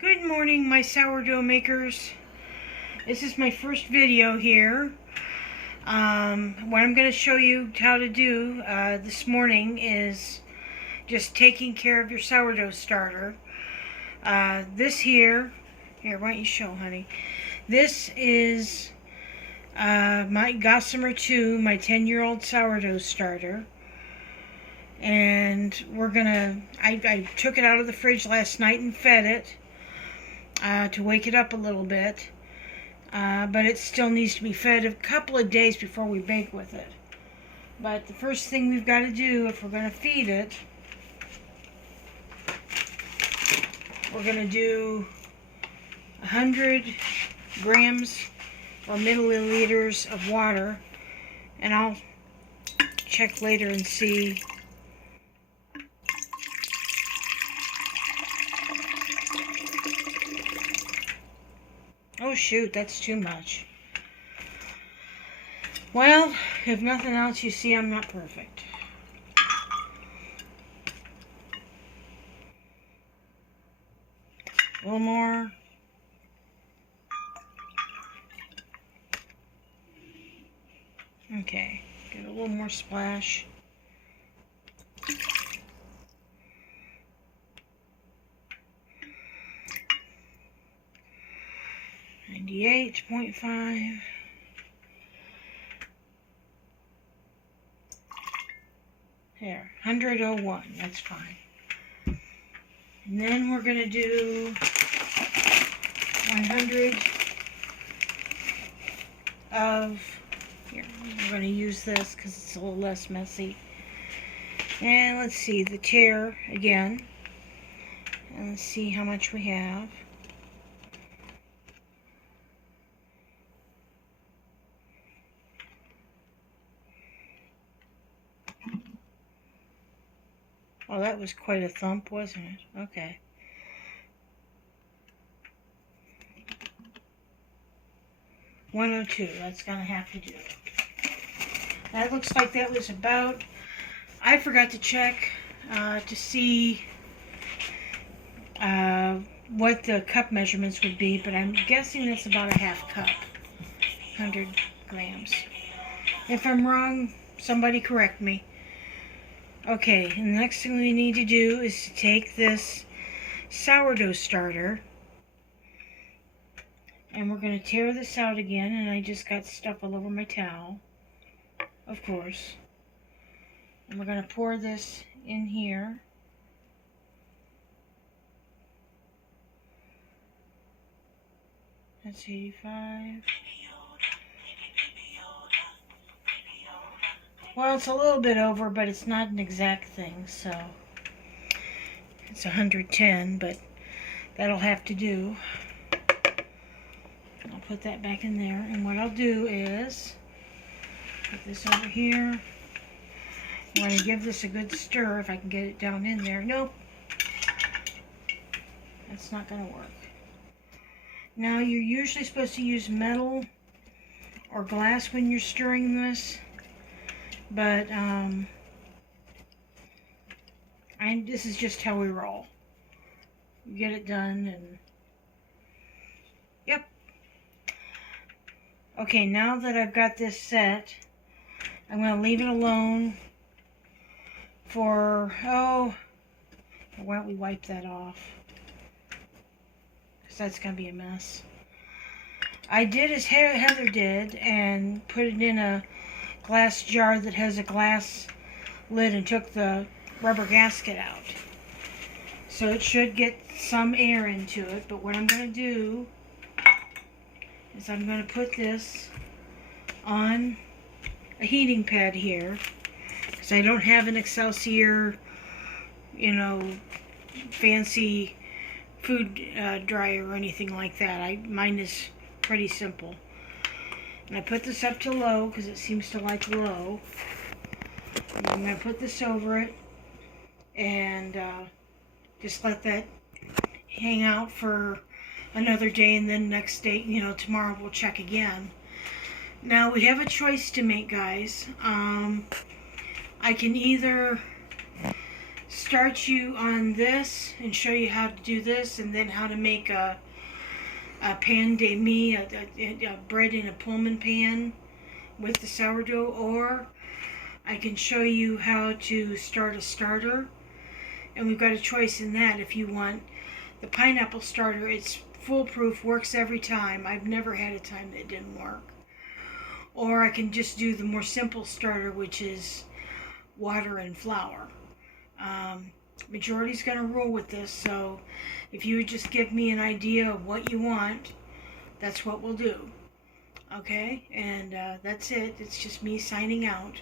Good morning, my sourdough makers. This is my first video here. What I'm going to show you how to do this morning is just taking care of your sourdough starter. This here, why don't you show, honey? This is my Gossamer 2, my 10-year-old sourdough starter. And I took it out of the fridge last night and fed it to wake it up a little bit. But it still needs to be fed a couple of days before we bake with it. But the first thing we've got to do, if we're going to feed it, we're going to do 100 grams or milliliters of water. And I'll check later and see. Oh shoot, that's too much. Well, if nothing else, you see I'm not perfect. A little more. Okay, get a little more splash. .5. There, 101, that's fine. And then we're going to do 100 of, here, we're going to use this because it's a little less messy. And let's see, the tear again. And let's see how much we have. Oh, that was quite a thump, wasn't it? Okay. $102, that's gonna have to do. That looks like that was about, I forgot to check to see what the cup measurements would be, but I'm guessing that's about a half cup, 100 grams. If I'm wrong, somebody correct me. Okay, and the next thing we need to do is to take this sourdough starter, and we're going to tear this out again, and I just got stuff all over my towel, of course. And we're going to pour this in here. That's 85. Well, it's a little bit over, but it's not an exact thing, so it's 110, but that'll have to do. I'll put that back in there, and what I'll do is put this over here. I'm going to give this a good stir if I can get it down in there. Nope, that's not going to work. Now, you're usually supposed to use metal or glass when you're stirring this. But this is just how we roll. You get it done, and yep. Okay, now that I've got this set, I'm going to leave it alone for, why don't we wipe that off? Because that's going to be a mess. I did as Heather did and put it in a glass jar that has a glass lid and took the rubber gasket out. So it should get some air into it, but what I'm going to do is I'm going to put this on a heating pad here, because I don't have an Excelsior, fancy food dryer or anything like that. Mine is pretty simple. And I put this up to low because it seems to like low. And I'm going to put this over it and just let that hang out for another day, and then next day, tomorrow we'll check again. Now we have a choice to make, guys. I can either start you on this and show you how to do this, and then how to make a pan de mie, a bread in a Pullman pan with the sourdough, or I can show you how to start a starter. And we've got a choice in that. If you want the pineapple starter, it's foolproof, works every time. I've never had a time that didn't work. Or I can just do the more simple starter, which is water and flour. Majority's going to rule with this, so if you would just give me an idea of what you want, that's what we'll do. Okay, and that's it. It's just me signing out.